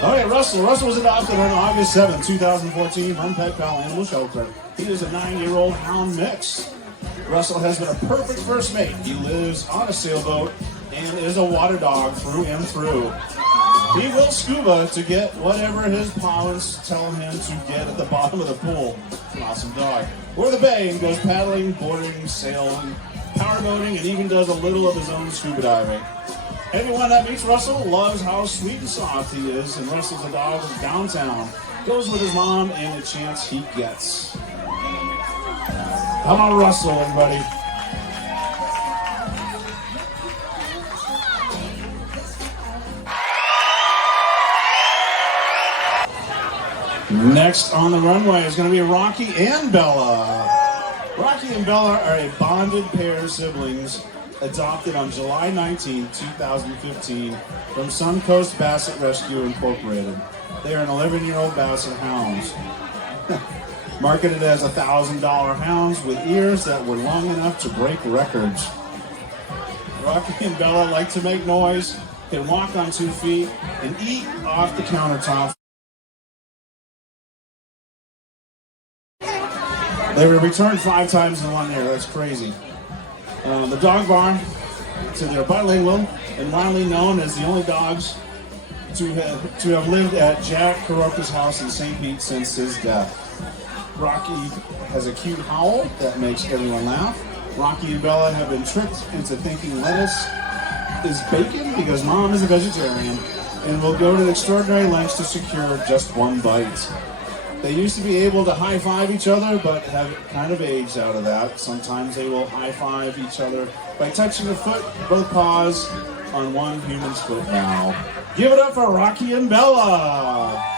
Okay, Russell. Russell was adopted on August 7, 2014 from Pet Pal Animal Shelter. He is a 9-year-old hound mix. Russell has been a perfect first mate. He lives on a sailboat and is a water dog through and through. He will scuba to get whatever his paws tell him to get at the bottom of the pool. An awesome dog. Or the bay and goes paddling, boarding, sailing, powerboating, and even does a little of his own scuba diving. Everyone that meets Russell loves how sweet and soft he is, and Russell's a dog from downtown. Goes with his mom and the chance he gets. How about Russell, everybody? Next on the runway is going to be Rocky and Bella. Rocky and Bella are a bonded pair of siblings adopted on July 19, 2015 from Suncoast Basset Rescue Incorporated. They are an 11-year-old Basset Hounds. Marketed as $1,000 hounds with ears that were long enough to break records. Rocky and Bella like to make noise, can walk on 2 feet, and eat off the countertop. They were returned 5 times in 1 year. That's crazy. The dog barn, so they're bilingual and widely known as the only dogs to have lived at Jack Kerouac's house in St. Pete since his death. Rocky has a cute howl that makes everyone laugh. Rocky and Bella have been tricked into thinking lettuce is bacon because mom is a vegetarian and will go to extraordinary lengths to secure just 1 bite. They used to be able to high-five each other, but have kind of aged out of that. Sometimes they will high-five each other by touching a foot, both paws, on one human's foot now. Give it up for Rocky and Bella!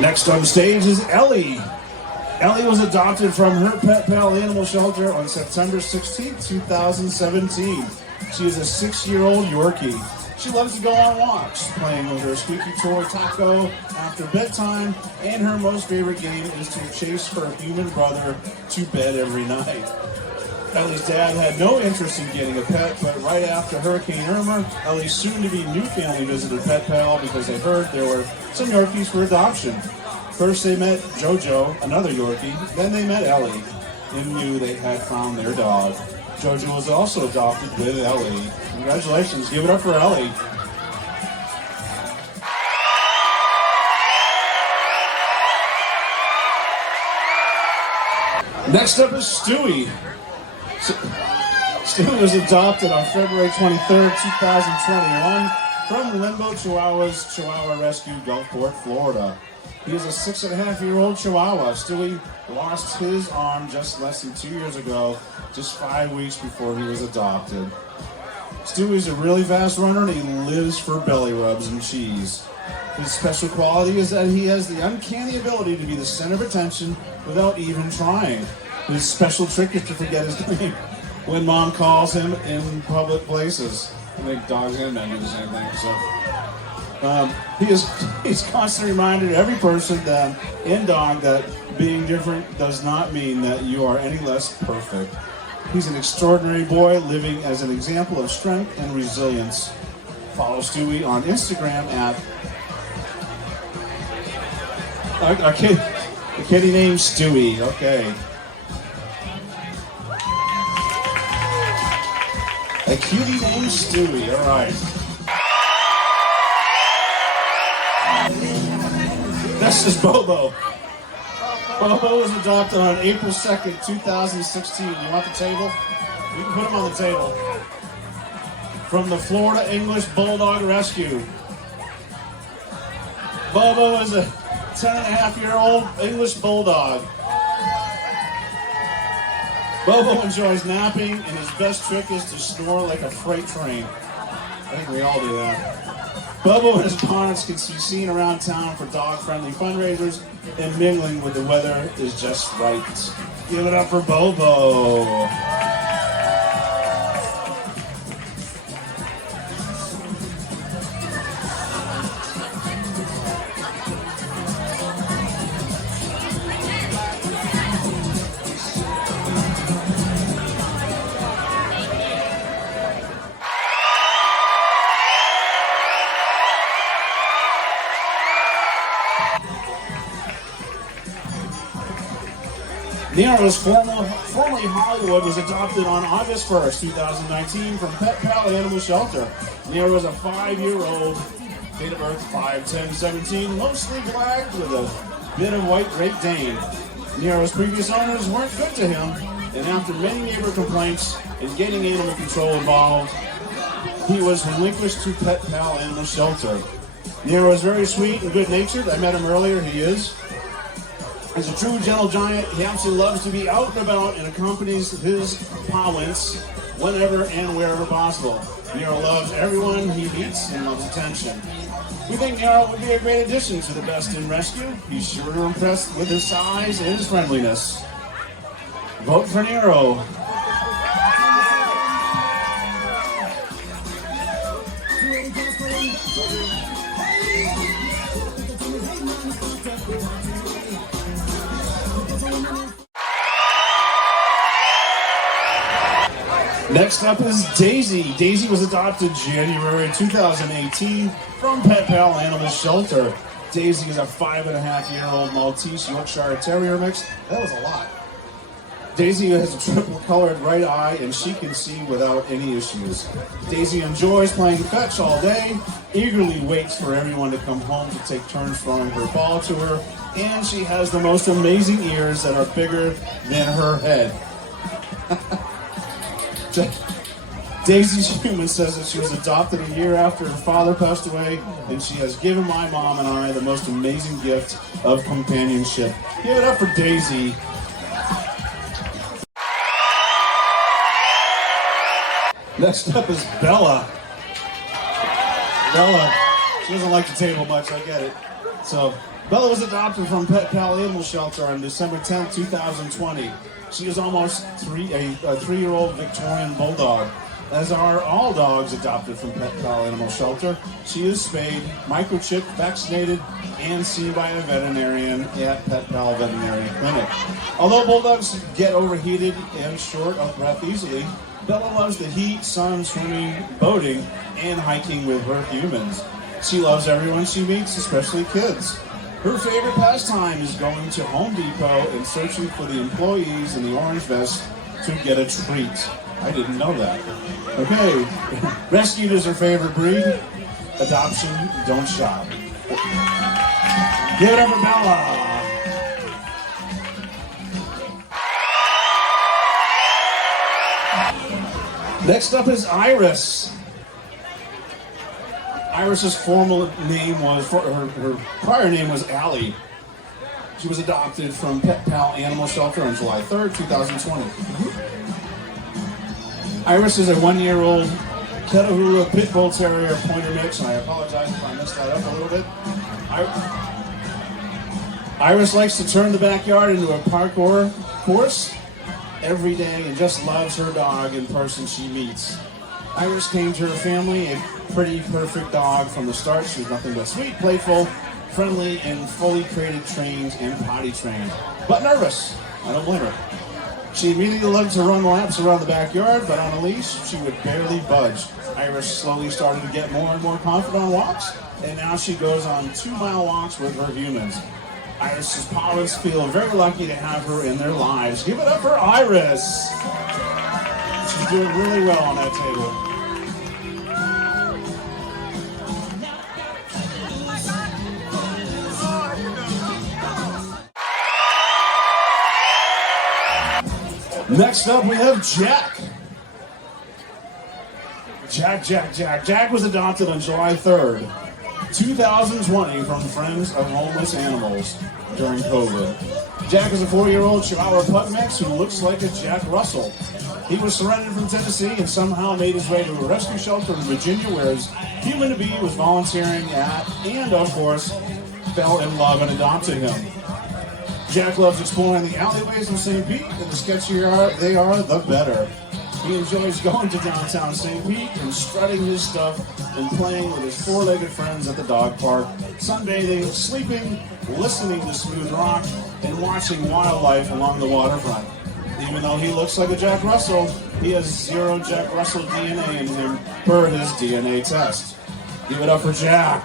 Next on stage is Ellie. Ellie was adopted from her Pet Pal Animal Shelter on September 16, 2017. She is a 6-year-old Yorkie. She loves to go on walks, playing with her squeaky toy Taco after bedtime, and her most favorite game is to chase her human brother to bed every night. Ellie's dad had no interest in getting a pet, but right after Hurricane Irma, Ellie's soon-to-be new family visited Pet Pal because they heard there were some Yorkies for adoption. First they met Jojo, another Yorkie, then they met Ellie and knew they had found their dog. Jojo was also adopted with Ellie. Congratulations, give it up for Ellie. Next up is Stewie. Stewie was adopted on February 23rd, 2021 from Limbo Chihuahuas Chihuahua Rescue, Gulfport, Florida. He is a 6.5-year-old Chihuahua. Stewie lost his arm just less than 2 years ago, just 5 weeks before he was adopted. Stewie's a really fast runner and he lives for belly rubs and cheese. His special quality is that he has the uncanny ability to be the center of attention without even trying. His special trick is to forget his name when mom calls him in public places. I think dogs and men do the same thing. So he's constantly reminded every person and dog that being different does not mean that you are any less perfect. He's an extraordinary boy living as an example of strength and resilience. Follow Stewie on Instagram at a kitty named Stewie. Okay. A cutie named Stewie, all right. This is Bobo. Bobo was adopted on April 2nd, 2016. You want the table? We can put him on the table. From the Florida English Bulldog Rescue. Bobo is a 10.5-year-old English Bulldog. Bobo enjoys napping, and his best trick is to snore like a freight train. I think we all do that. Bobo and his parents can be seen around town for dog-friendly fundraisers and mingling when the weather is just right. Give it up for Bobo. Nero's formerly Hollywood was adopted on August 1st, 2019 from Pet Pal Animal Shelter. Nero is a 5-year-old, date of birth 5/10/17, mostly black with a bit of white Great Dane. Nero's previous owners weren't good to him, and after many neighbor complaints and getting animal control involved, he was relinquished to Pet Pal Animal Shelter. Nero is very sweet and good-natured. I met him earlier. He is. He's a true gentle giant. He absolutely loves to be out and about and accompanies his pawins whenever and wherever possible. Nero loves everyone he meets and loves attention. We think Nero would be a great addition to the Best in Rescue. He's sure to impress with his size and his friendliness. Vote for Nero. Next up is Daisy. Daisy was adopted January 2018 from Pet Pal Animal Shelter. Daisy is a 5.5-year-old Maltese Yorkshire Terrier mix. That was a lot. Daisy has a triple colored right eye and she can see without any issues. Daisy enjoys playing fetch all day, eagerly waits for everyone to come home to take turns throwing her ball to her, and she has the most amazing ears that are bigger than her head. Daisy's human says that she was adopted a year after her father passed away, and she has given my mom and I the most amazing gift of companionship. Give it up for Daisy. Next up is Bella. Bella, she doesn't like the table much, I get it. So, Bella was adopted from Pet Pal Animal Shelter on December 10th, 2020. She is almost a 3-year-old Victorian Bulldog. As are all dogs adopted from Pet Pal Animal Shelter. She is spayed, microchipped, vaccinated, and seen by a veterinarian at Pet Pal Veterinary Clinic. Although Bulldogs get overheated and short of breath easily, Bella loves the heat, sun, swimming, boating, and hiking with her humans. She loves everyone she meets, especially kids. Her favorite pastime is going to Home Depot and searching for the employees in the orange vest to get a treat. I didn't know that. Okay, rescued is her favorite breed. Adoption, don't shop. Give it up for Bella. Next up is Iris. Iris's formal name was, her prior name was Allie. She was adopted from Pet Pal Animal Shelter on July 3rd, 2020. Iris is a 1-year-old Catahoula Pit Bull Terrier Pointer mix, and I apologize if I messed that up a little bit. Iris likes to turn the backyard into a parkour course every day and just loves her dog and person she meets. Iris came to her family a pretty perfect dog from the start. She was nothing but sweet, playful, friendly, and fully crated, trained, and potty trained. But nervous. I don't blame her. She immediately loved to run laps around the backyard, but on a leash, she would barely budge. Iris slowly started to get more and more confident on walks, and now she goes on 2-mile walks with her humans. Iris's parents feel very lucky to have her in their lives. Give it up for Iris. She's doing really well on that table. Next up, we have Jack. Jack was adopted on July 3rd, 2020 from Friends of Homeless Animals during COVID. Jack is a 4-year-old Chihuahua pup mix who looks like a Jack Russell. He was surrendered from Tennessee and somehow made his way to a rescue shelter in Virginia where his human-to-be was volunteering at and, of course, fell in love and adopted him. Jack loves exploring the alleyways of St. Pete, and the sketchier they are, the better. He enjoys going to downtown St. Pete and strutting his stuff and playing with his four-legged friends at the dog park, sunbathing, sleeping, listening to smooth rock, and watching wildlife along the waterfront. Even though he looks like a Jack Russell, he has zero Jack Russell DNA in him per his DNA test. Give it up for Jack.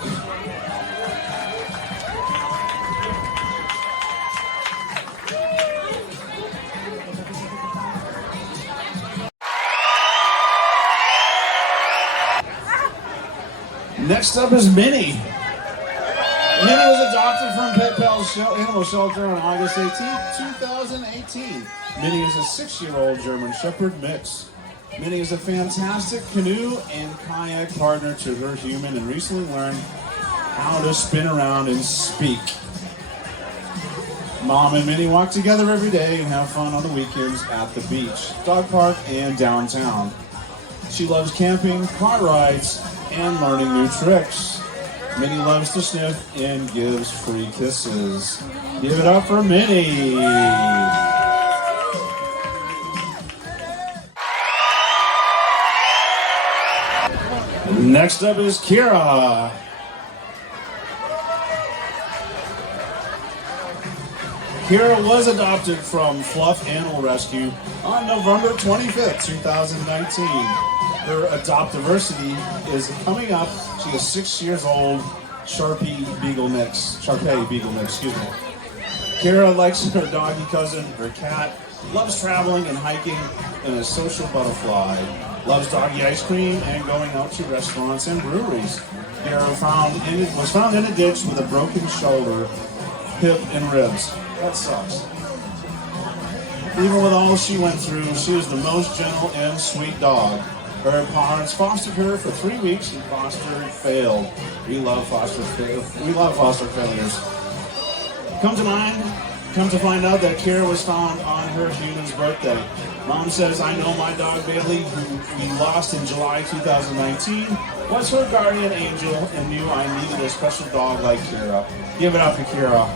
Next up is Minnie. Minnie was adopted from Pet Pal's Animal Shelter on August 18, 2018. Minnie is a 6-year-old German Shepherd mix. Minnie is a fantastic canoe and kayak partner to her human and recently learned how to spin around and speak. Mom and Minnie walk together every day and have fun on the weekends at the beach, dog park, and downtown. She loves camping, car rides, and learning new tricks. Minnie loves to sniff and gives free kisses. Give it up for Minnie. Next up is Kira. Kira was adopted from Fluff Animal Rescue on November 25th, 2019. Her adoptiversity is coming up. She is 6 years old. Sharpei Beagle mix, excuse me. Kira likes her doggy cousin, her cat, loves traveling and hiking, and is a social butterfly. Loves doggy ice cream and going out to restaurants and breweries. Kira was found in a ditch with a broken shoulder, hip, and ribs. That sucks. Even with all she went through, she is the most gentle and sweet dog. Her parents fostered her for 3 weeks and foster failed. We love foster failures. Come to find out that Kira was found on her human's birthday. Mom says, I know my dog Bailey, who we lost in July 2019, was her guardian angel and knew I needed a special dog like Kira. Give it up for Kira.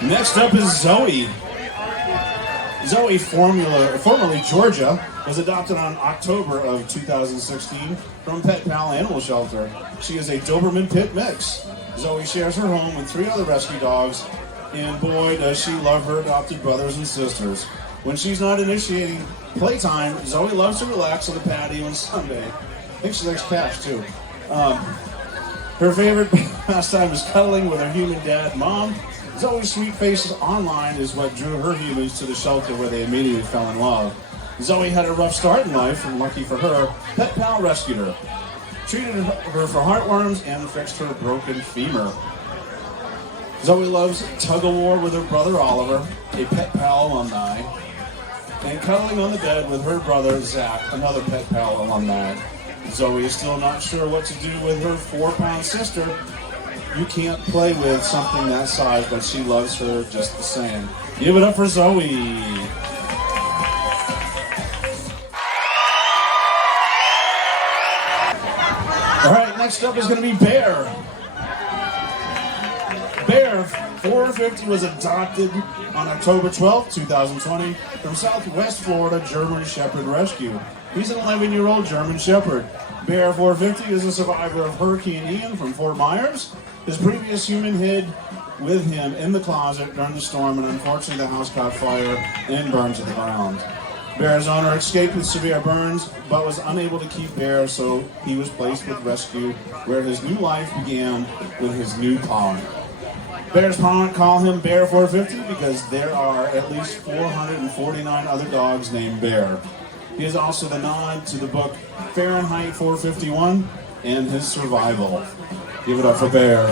Next up is Zoe. Zoe, formerly Georgia, was adopted on October of 2016 from Pet Pal Animal Shelter. She is a Doberman Pit mix. Zoe shares her home with 3 other rescue dogs, and boy, does she love her adopted brothers and sisters. When she's not initiating playtime, Zoe loves to relax on the patio and sunbathe. I think she likes cash, too. Her favorite pastime is cuddling with her human dad, Mom. Zoe's sweet face online is what drew her humans to the shelter where they immediately fell in love. Zoe had a rough start in life, and lucky for her, Pet Pal rescued her, treated her for heartworms, and fixed her broken femur. Zoe loves tug-of-war with her brother Oliver, a Pet Pal alumni, and cuddling on the bed with her brother Zach, another Pet Pal alumni. Zoe is still not sure what to do with her 4-pound sister. You can't play with something that size, but she loves her just the same. Give it up for Zoe. All right, next up is going to be Bear. Bear 450 was adopted on October 12, 2020 from Southwest Florida German Shepherd Rescue. He's an 11-year-old German Shepherd. Bear 450 is a survivor of Hurricane Ian from Fort Myers. His previous human hid with him in the closet during the storm, and unfortunately the house caught fire and burned to the ground. Bear's owner escaped with severe burns, but was unable to keep Bear, so he was placed with rescue, where his new life began with his new parent. Bear's parent call him Bear 450 because there are at least 449 other dogs named Bear. He is also the nod to the book Fahrenheit 451 and his survival. Give it up for Bear.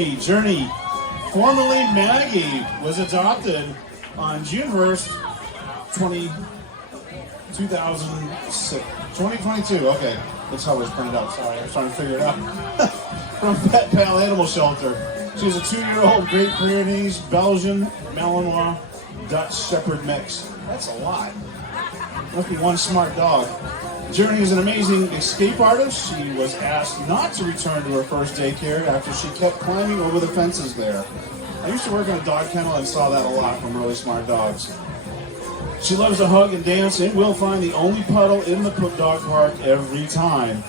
Journey. Journey, formerly Maggie, was adopted on June 1st, 2022. Okay, that's how it was printed out. Sorry, I was trying to figure it out. From Pet Pal Animal Shelter. She's a 2-year-old Great Pyrenees Belgian Malinois Dutch Shepherd mix. That's a lot. Must be one smart dog. Journey is an amazing escape artist. She was asked not to return to her first daycare after she kept climbing over the fences there. I used to work in a dog kennel and saw that a lot from really smart dogs. She loves to hug and dance and will find the only puddle in the dog park every time.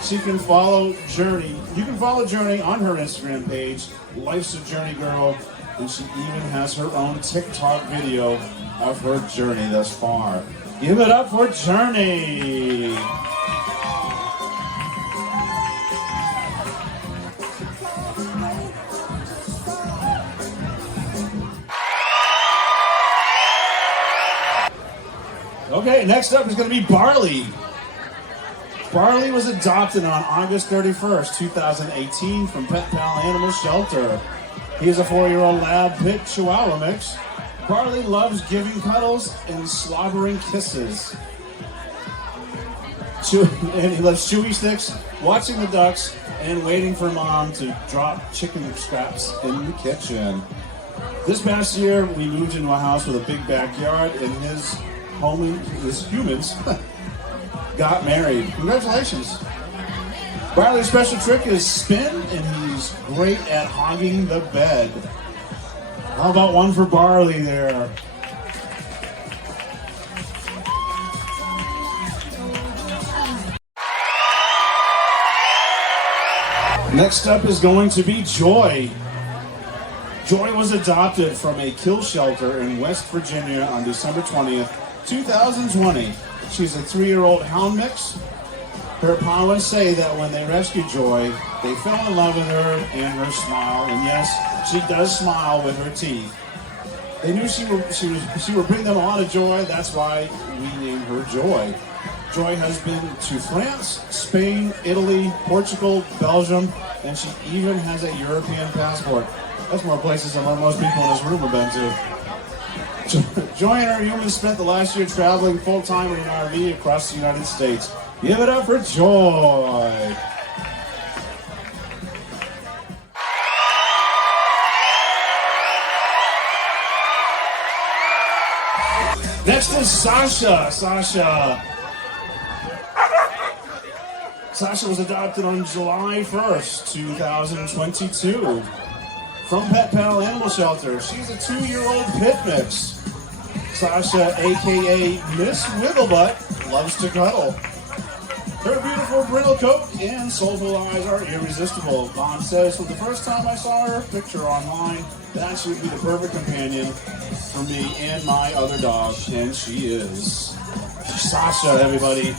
She can follow Journey. You can follow Journey on her Instagram page, Life's a Journey Girl, and she even has her own TikTok video of her journey thus far. Give it up for Journey. Okay, next up is going to be Barley. Barley was adopted on August 31st, 2018 from Pet Pal Animal Shelter. He is a 4-year-old Lab Pit Chihuahua mix. Barley loves giving cuddles and slobbering kisses. And he loves chewy sticks, watching the ducks, and waiting for Mom to drop chicken scraps in the kitchen. This past year, we moved into a house with a big backyard, and his humans got married. Congratulations. Barley's special trick is spin, and he's great at hogging the bed. How about one for Barley there? Next up is going to be Joy. Joy was adopted from a kill shelter in West Virginia on December 20th, 2020. She's a 3-year-old hound mix. Her parents say that when they rescued Joy, they fell in love with her and her smile. And yes, she does smile with her teeth. They knew she would bring them a lot of joy. That's why we named her Joy. Joy has been to France, Spain, Italy, Portugal, Belgium, and she even has a European passport. That's more places than most people in this room have been to. Joy and her humans spent the last year traveling full-time in an RV across the United States. Give it up for Joy. Next is Sasha. Sasha was adopted on July 1st, 2022 from Pet Pal Animal Shelter. She's a 2-year-old pit mix. Sasha, aka Miss Wigglebutt, loves to cuddle. Her beautiful brittle coat and soulful eyes are irresistible. Mom says from the first time I saw her picture online that she would be the perfect companion for me and my other dog, and she is. Sasha, everybody.